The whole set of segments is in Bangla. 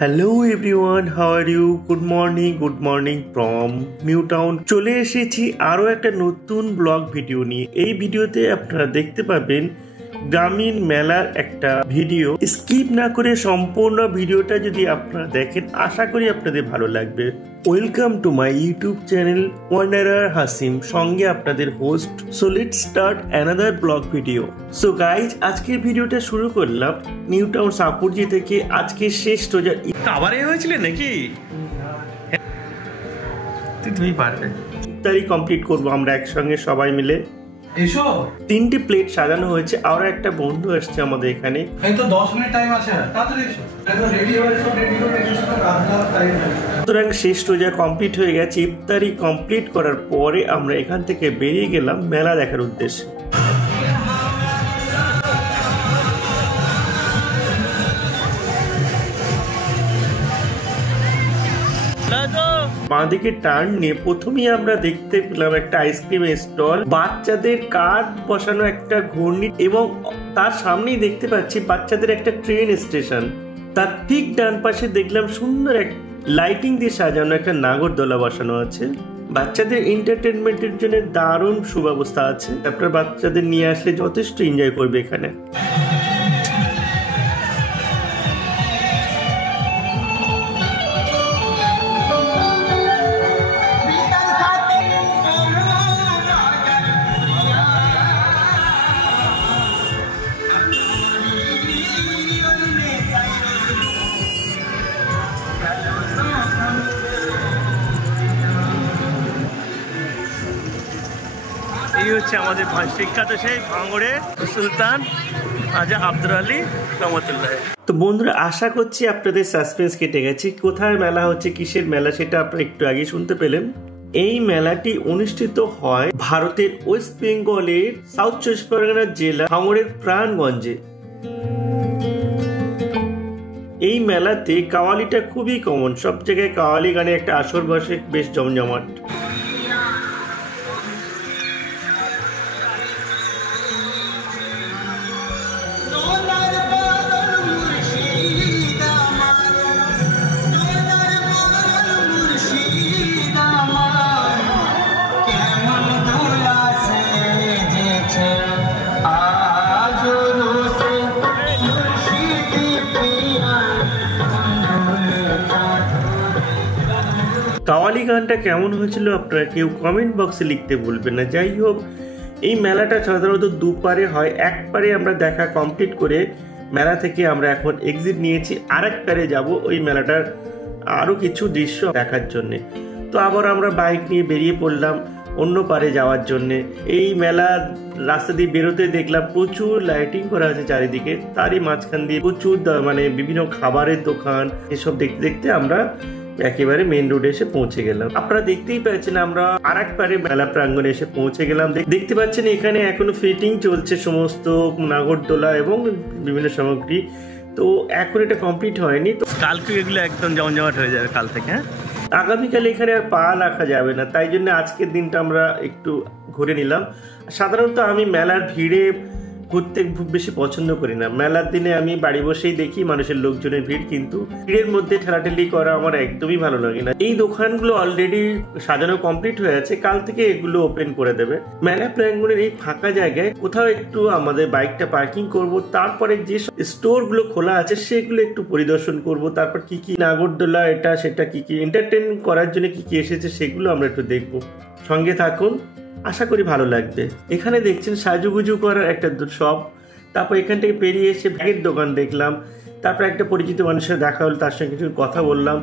Hello everyone, how are you? Good morning from New Town. চলে এসেছি আরও একটা নতুন ব্লগ ভিডিও নিয়ে। এই ভিডিওতে আপনারা দেখতে পাবেন গ্রামীণ মেলার একটা ভিডিও। স্কিপ না করে সম্পূর্ণ ভিডিওটা যদি আপনারা দেখেন, আশা করি আপনাদের ভালো লাগবে। Welcome to my YouTube channel wanderer Hasim, সঙ্গে আপনাদের host. So let's start another blog video. So guys, আজকের ভিডিওটা শুরু করলাম নিউ টাউন সাপুরজি থেকে। আজকে শেষ রোজা। আবার এ হয়েছিল নাকি? তুমি পারবে। ইফতারি কমপ্লিট করবো আমরা একসঙ্গে সবাই মিলে। এসো, 3টে প্লেট সাজানো হয়েছে। আর একটা বন্ধু আসছে আমাদের এখানে। এই তো 10 মিনিট টাইম আছে, তাড়াতাড়ি এসো। একদম রেডি হয়েছো, রেডি করে এসো, রাতটা টাইম আছে। সুতরাং শেষ রোজা কমপ্লিট হয়ে গেছে। ইফতারি কমপ্লিট করার পরে আমরা এখান থেকে বেরিয়ে গেলাম মেলা দেখার উদ্দেশ্যে। বাঁদিকে টার্ন নিয়ে প্রথমেই আমরা দেখতে পেলাম একটা আইসক্রিমের স্টল, বাচ্চাদের কার্ড বসানো একটা ঘূর্ণি, এবং তার সামনেই দেখতে পাচ্ছি বাচ্চাদের একটা ট্রেন স্টেশন। তার ঠিক ডান পাশে দেখলাম সুন্দর এক লাইটিং দিয়ে সাজানো একটা নাগরদোলা বসানো আছে। বাচ্চাদের এন্টারটেনমেন্টের জন্য দারুণ সুব্যবস্থা আছে। আপনার বাচ্চাদের নিয়ে আসলে যথেষ্ট এনজয় করবে এখানে। এই হচ্ছে আমাদের বিখ্যাত সেই ভাঙড়ে সুলতান রাজা আব্দুল আলী রহমতুল্লাহ। তো বন্ধুরা, আশা করছি আপনাদের সাসপেন্স কেটে গেছে। কোথায় মেলা হচ্ছে, কিসের মেলা, সেটা আপনারা একটু আগে শুনতে পেলেন। এই মেলাটি অনুষ্ঠিত হয় ভারতের ওয়েস্ট বেঙ্গলের সাউথ চব্বিশ পরগনা জেলা ভাঙড়ের প্রাণগঞ্জে। এই মেলাতে কাওয়ালিটা খুবই কমন। সব জায়গায় কাওয়ালি গানে একটা আসর বসে, বেশ জমজমাট। কাওয়ালি গানটা কেমন হয়েছিল আপনারা কেউ কমেন্ট বক্সে লিখতে ভুলবেন না। যাই হোক, এই মেলাটা সাধারণত দুপারে হয়। এক পারে আমরা দেখা কমপ্লিট করে মেলা থেকে আমরা এখন এক্সিট নিয়েছি, আরেক পারে যাব ওই মেলাটার আরও কিছু দৃশ্য দেখার জন্যে। তো আবার আমরা বাইক নিয়ে বেরিয়ে পড়লাম অন্য পারে যাওয়ার জন্যে। এই মেলার রাস্তা দিয়ে বেরোতে দেখলাম প্রচুর লাইটিং করা আছে চারিদিকে। তারই মাঝখান দিয়ে প্রচুর বিভিন্ন খাবারের দোকান, এসব দেখতে দেখতে আমরা একেবারে মেন রোডে এসে পৌঁছে গেলাম। আপনারা দেখতেই পাচ্ছেন আমরা আরেক পারে মেলা প্রাঙ্গণে এসে পৌঁছে গেলাম। দেখতে পাচ্ছেন এখানে এখনো ফিটিং চলছে সমস্ত নাগরদোলা এবং বিভিন্ন সামগ্রী। তো এখন এটা কমপ্লিট হয়নি। তো কালকে এগুলো একদম জমজমাট হয়ে যাবে কাল থেকে। আগামীকাল এখানে আর পা রাখা যাবে না, তাই জন্য আজকের দিনটা আমরা একটু ঘুরে নিলাম। সাধারণত আমি মেলার ভিড়ে ঘুরতে খুব বেশি পছন্দ করি না। মেলার দিনে আমি বাড়ি বসেই দেখি মানুষের লোকজনের ভিড়, কিন্তু ভিড়ের মধ্যে ঠেলাঠেলি করা আমার একদমই ভালো লাগে না। এই দোকানগুলো অলরেডি সাজানো কমপ্লিট হয়ে আছে, কাল থেকে এগুলো ওপেন করে দেবে। মেলা প্রাঙ্গণের এই ফাঁকা জায়গায় কোথাও একটু আমাদের বাইকটা পার্কিং করব, তারপরে যে স্টোরগুলো খোলা আছে সেগুলো একটু পরিদর্শন করব। তারপর কি কি নাগরদোলা এটা সেটা কি কি এন্টারটেন করার জন্য কি কি এসেছে সেগুলো আমরা একটু দেখবো। সঙ্গে থাকুন, আশা করি ভালো লাগবে। এখানে দেখছেন সাজুগুজু করার একটা শপ। তারপর এখান থেকে বেরিয়ে এসে ব্যাগের দোকান দেখলাম। তারপর একটা পরিচিত মানুষের দেখা হলো, তার সঙ্গে কিছু কথা বললাম।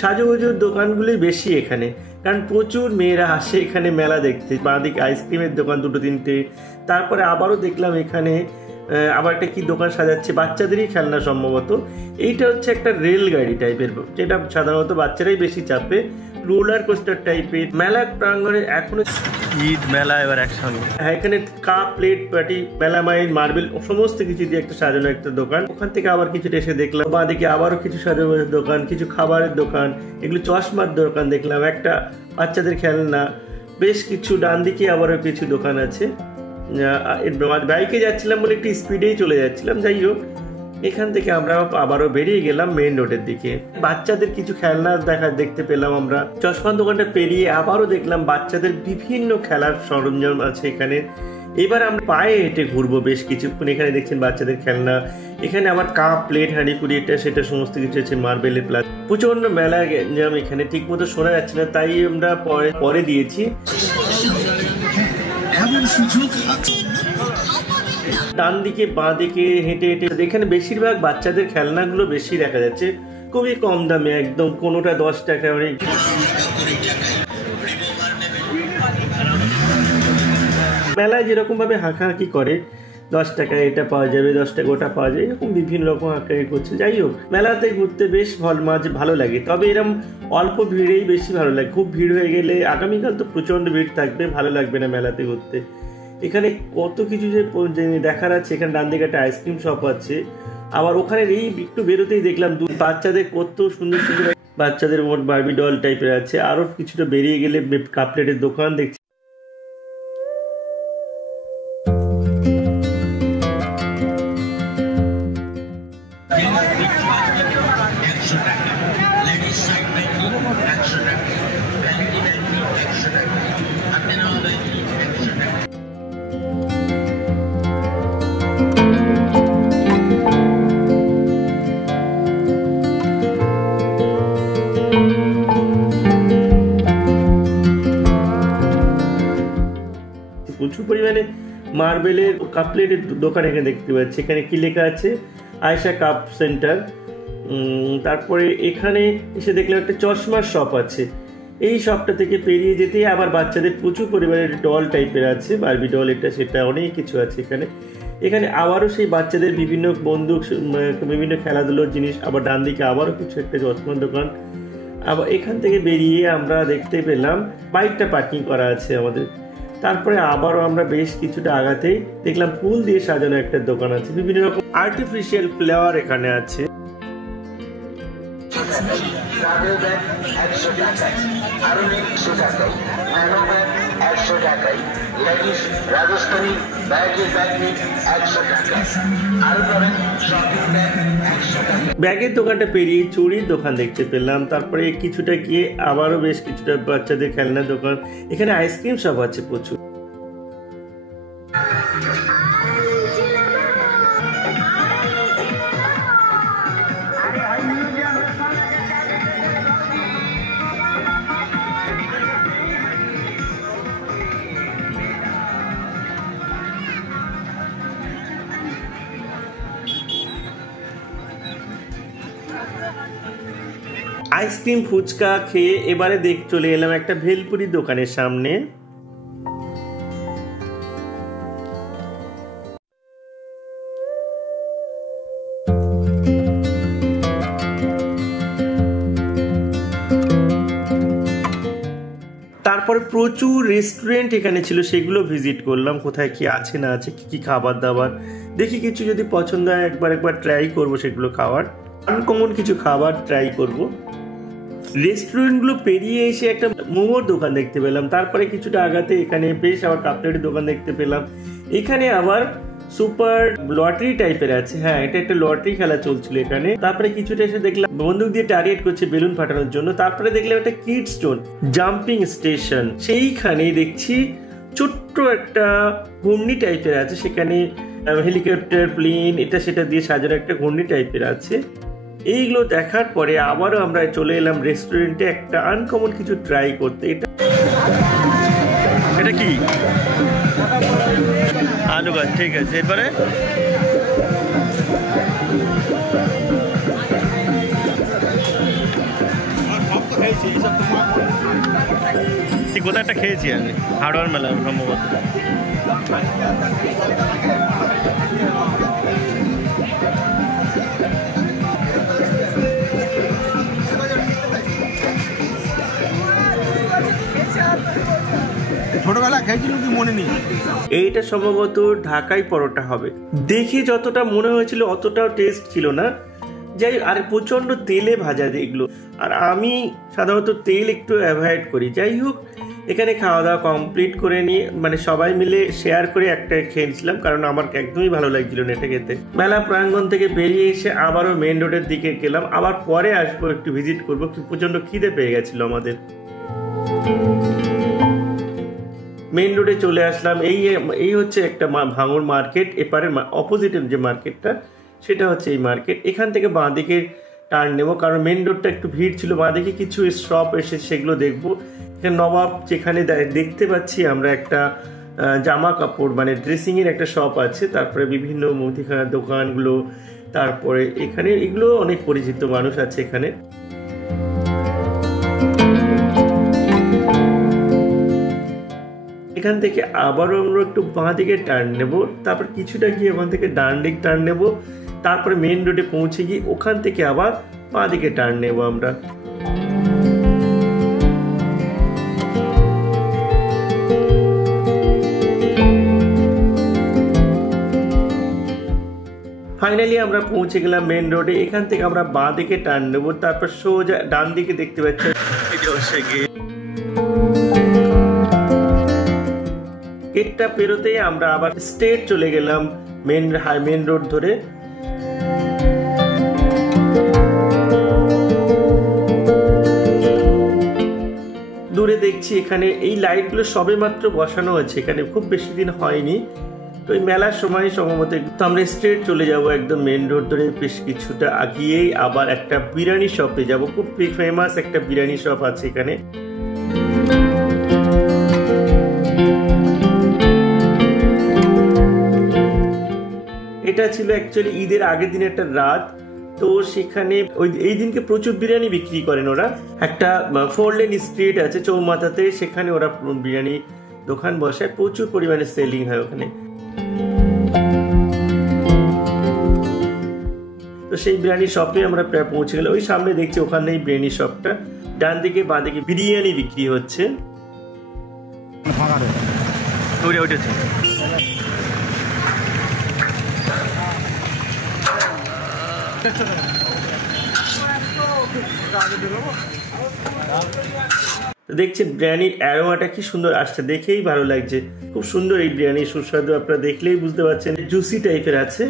সাজুগুজুর দোকানগুলোই বেশি এখানে, কারণ প্রচুর মেয়েরা আসে এখানে মেলা দেখতে। বাঁদিকে আইসক্রিমের দোকান 2-3টে। তারপরে আবারও দেখলাম এখানে আবার একটা কি দোকান সাজাচ্ছে, বাচ্চাদেরই খেলনা সম্ভবত। এইটা হচ্ছে একটা রেলগাড়ি টাইপের, যেটা সাধারণত বাচ্চারাই বেশি চাপে, রোলার কোস্টার টাইপের। মেলার প্রাঙ্গণে এখনো ঈদ মেলা এবার একসঙ্গে। এখানে কাপ, প্লেট, বাটি, মেলামাইন, মার্বেল সমস্ত কিছু দিয়ে একটা সাজানো একটা দোকান। ওখান থেকে আবার কিছুটা এসে দেখলাম বাঁদিকে আবারও কিছু সাজানোর দোকান, কিছু খাবারের দোকান, এগুলো চশমার দোকান দেখলাম, একটা বাচ্চাদের খেলনা, বেশ কিছু। ডান দিকে আবারও কিছু দোকান আছে। বাইকে যাচ্ছিলাম বলে একটু স্পিডেই চলে যাচ্ছিলাম। যাই হোক, এখান থেকে আমরা আবারও বেরিয়ে গেলাম মেইন রোডের দিকে। বাচ্চাদের কিছু খেলনা দেখতে পেলাম আমরা। চশমার দোকানটা পেরিয়ে আবারও দেখলাম বাচ্চাদের বিভিন্ন খেলার সরঞ্জাম আছে এখানে। এবার আমরা পায়ে হেঁটে ঘুরবো বেশ কিছুক্ষণ। এখানে দেখছেন বাচ্চাদের খেলনা, এখানে আবার কাপ প্লেট হাঁড়িকুড়ি এটা সেটা সমস্ত কিছু আছে মার্বেলের প্লাস। প্রচন্ড মেলা গেঞ্জাম এখানে, ঠিক মতো শোনা যাচ্ছে না তাই আমরা পরে দিয়েছি। ডান দিকে বাঁ দিকে হেঁটে হেঁটে এখানে বেশিরভাগ বাচ্চাদের খেলনাগুলো বেশি দেখা যাচ্ছে, খুবই কম দামে একদম, কোনোটা 10 টাকা। মেলায় যেরকম ভাবে হাঁকাহাঁকি করে 10 টাকা এটা পাওয়া যাবে, 10 টাকা ওটা পাওয়া যায়, এরকম বিভিন্ন রকম হাঁকাহাঁকি করছে। যাই হোক, মেলাতে ঘুরতে বেশ ভালো লাগে, তবে এরকম অল্প ভিড়েই বেশি ভালো লাগে। খুব ভিড় হয়ে গেলে আগামীকাল তো প্রচন্ড ভিড় থাকবে, ভালো লাগবে না মেলাতে ঘুরতে। এখানে কত কিছু যে দেখার আছে। এখানে ডান দিকে একটা আইসক্রিম শপ আছে, আবার ওখানে এই একটু বেরোতেই দেখলাম বাচ্চাদের কত সুন্দর সুন্দর বাচ্চাদের মোট বারবি ডল টাইপের আছে। আরো কিছুটা বেরিয়ে গেলে কাপলেটের দোকান দেখছি। প্রচুর পরিমাণে মার্বেলের কাপলেটের দোকান এখানে দেখতে পাচ্ছি। এখানে কি লেখা আছে, আয়েশা কাপ সেন্টার। তারপরে এখানে এসে দেখলাম একটা চশমার শপ আছে। এই শপটা থেকে পেরিয়ে যেতে আবার বাচ্চাদের প্রচুর পরিমাণের ডল টাইপের আছে, বারবি ডল এটা সেটা অনেক কিছু আছে এখানে। এখানে আবারও সেই বাচ্চাদের বিভিন্ন বন্দুক, বিভিন্ন খেলাধুলোর জিনিস। আবার ডান দিকে আবারও কিছু একটা চশমার দোকান। আবার এখান থেকে বেরিয়ে আমরা দেখতে পেলাম বাইকটা পার্কিং করা আছে আমাদের। তারপরে আবারও আমরা বেশ কিছুটা আগাতে দেখলাম ফুল দিয়ে সাজানো একটা দোকান আছে, বিভিন্ন রকম আর্টিফিশিয়াল ফ্লাওয়ার এখানে আছে। ব্যাগের দোকানটা পেরিয়ে চুড়ির দোকান দেখতে পেলাম। তারপরে কিছুটা গিয়ে আবারও বেশ কিছুটা বাচ্চাদের খেলনার দোকান। এখানে আইসক্রিম শপ আছে প্রচুর। আইসক্রিম ফুচকা খেয়ে এবারে চলে এলাম একটা ভেলপুরি দোকানের সামনে। তারপরে প্রচুর রেস্টুরেন্ট এখানে ছিল, সেগুলো ভিজিট করলাম, কোথায় কি আছে না আছে, কি কি খাবার দাবার দেখি, কিছু যদি পছন্দ হয় একবার ট্রাই করবো সেগুলো খাওয়ার, আনকমন কিছু খাবার ট্রাই করব। রেস্টুরেন্টগুলো পেরিয়ে এসে একটা মোমোর দোকান দেখতে পেলাম। তারপরে কিছুটা আগাতে এখানে বেশ আবার কাপলেটের দোকান দেখতে পেলাম। এখানে আবার সুপার লটারি টাইপের আছে, হ্যাঁ এটা একটা লটারি খেলা চলছিল এখানে। তারপরে কিছুটা এসে দেখলাম বন্দুক দিয়ে টার্গেট করছে বেলুন ফাটানোর জন্য। তারপরে দেখলাম একটা কিড স্টোন জাম্পিং স্টেশন, সেইখানে দেখছি ছোট্ট একটা ঘূর্ণি টাইপের আছে, সেখানে হেলিকপ্টার প্লেন এটা সেটা দিয়ে সাজানো একটা ঘূর্ণি টাইপের আছে। এইগুলো দেখার পরে আবারও আমরা চলে এলাম রেস্টুরেন্টে একটা আনকমন কিছু ট্রাই করতে। এটা কি আলু গাছ, ঠিক আছে। এরপরে কোথায় একটা খেয়েছি আমি, হার্ডওয়ার মেলা সম্ভবত। ছোটবেলা খেয়েছিল কি মনে নেই। এইটা সম্ভবত ঢাকাই পরোটা হবে। দেখে যতটা মনে হয়েছিল অতটাও টেস্ট ছিল না, যাই, আর প্রচন্ড তেলে ভাজা এগুলো, আর আমি সাধারণত তেল একটু অ্যাভয়েড করি। যাই হোক, এখানে খাওয়া দাওয়া কমপ্লিট করে নিয়ে মানে সবাই মিলে শেয়ার করে একটা খেয়ে নিয়েছিলাম, কারণ আমার একদমই ভালো লাগছিল না এটা খেতে। মেলা প্রাঙ্গণ থেকে বেরিয়ে এসে আবারও মেন রোডের দিকে গেলাম, আবার পরে আসবো, একটু ভিজিট করবো, প্রচন্ড খিদে পেয়ে গেছিল আমাদের। মেন রোডে চলে আসলাম। এই হচ্ছে একটা ভাঙড় মার্কেট, এপারে অপোজিটের যে মার্কেটটা সেটা হচ্ছে এই মার্কেট। এখান থেকে বাঁ দিকে টার্ন নেবো, কারণ মেন রোডটা একটু ভিড় ছিল। বাঁ দিকে কিছু শপ এসে সেগুলো দেখবো। এখানে নবাব যেখানে দেখতে পাচ্ছি আমরা একটা জামা কাপড় মানে ড্রেসিং এর একটা শপ আছে, তারপরে বিভিন্ন মুদিখানার দোকানগুলো, তারপরে এখানে এগুলো অনেক পরিচিত মানুষ আছে এখানে। এখান থেকে আবারও আমরা একটু বাঁ দিকে টার্ন নেব, তারপর কিছুটা গিয়ে ওখান থেকে ডান দিক টার্ন নেব, তারপরে মেন রোডে পৌঁছে গিয়ে ওখান থেকে আবার বাঁ দিকে টার্ন নেব আমরা। ফাইনালি আমরা পৌঁছে গেলাম মেন রোডে। এখান থেকে আমরা বাঁ দিকে টার্ন নেব, তারপর সোজা ডান দিকে দেখতে পাচ্ছি গেটটা পেরোতেই আমরা আবার স্ট্রেট চলে গেলাম মেন রোড ধরে। দূরে দেখছি এখানে এই লাইটগুলো সবে মাত্র বসানো হয়েছে, এখানে খুব বেশি দিন হয়নি। তো এই মেলার সময় সম্ভবত আমরা স্ট্রেট চলে যাব একদম মেন রোড ধরে। বেশ কিছুটা আগিয়েই আবার একটা বিরিয়ানি শপে যাব, খুব ফেমাস একটা বিরিয়ানি শপ আছে এখানে। এটা ছিল অ্যাকচুয়ালি ঈদের আগের দিন একটা রাত, তো সেখানে এই দিনকে প্রচুর বিরিয়ানি বিক্রি করেন ওরা। একটা 4 লেন স্ট্রিট আছে চৌমাথাতে, সেখানে ওরা বিরিয়ানি দোকান বসায়, প্রচুর পরিমাণে সেলিং হয় ওখানে। তো সেই বিরিয়ানি শপে আমরা প্রায় পৌঁছে গেলাম। ওই সামনে দেখছি ওখানেই বিরিয়ানি শপটা, ডান দিকে বাঁ দিকে বিরিয়ানি বিক্রি হচ্ছে। দেখছেন বিরিয়ানির অ্যারোমাটা কি সুন্দর আসছে, দেখেই ভালো লাগছে। খুব সুন্দর এই বিরিয়ানি, সুস্বাদু, আপনারা দেখলেই বুঝতে পারছেন। জুসি টাইপের আছে,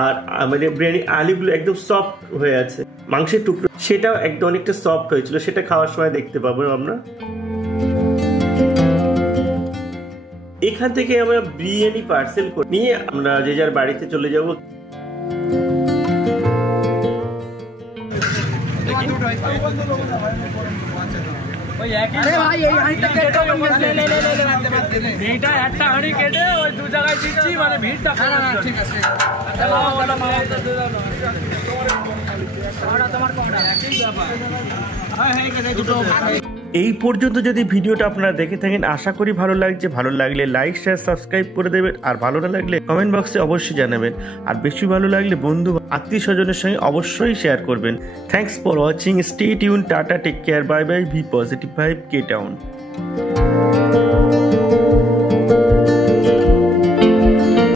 আর আমাদের বিরিয়ানি আলুগুলো একদম সফট হয়ে আছে। মাংসের টুকরো সেটাও একদম অনেকটা সফট হয়েছিল, সেটা খাওয়ার সময় দেখতে পাবো আমরা। এখান থেকে আমরা বিরিয়ানি পার্সেল করে নিয়ে আমরা যে যার বাড়িতে চলে যাব। এই পর্যন্ত যদি ভিডিওটা আপনারা দেখে থাকেন, আশা করি ভালো লাগছে। ভালো লাগলে লাইক শেয়ার সাবস্ক্রাইব করে দেবেন, আর ভালো না লাগলে কমেন্ট বক্সে অবশ্যই জানাবেন, আর বেশি ভালো লাগলে বন্ধু আত্মীয় স্বজনের সঙ্গে অবশ্যই শেয়ার করবেন। Thanks for watching, stay tune, tata, take care, bye bye, be positive vibe, K town.